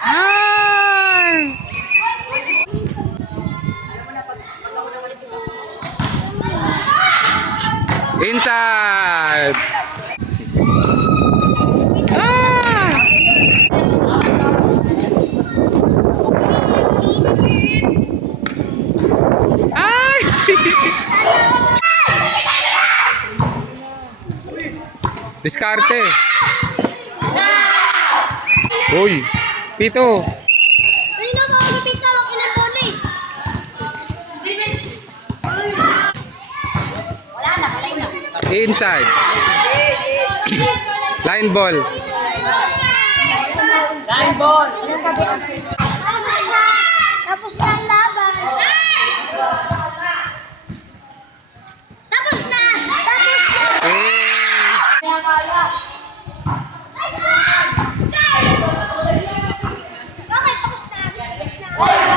Ay! Inside! Ah! Ay! Diskarte. Uy, pito. Kanina mo ako pita lang inatone. Wala na, wala na. Inside. Line ball. Line ball. Tapos na ang laban. Tapos na. Okay, tapos na. Tapos na.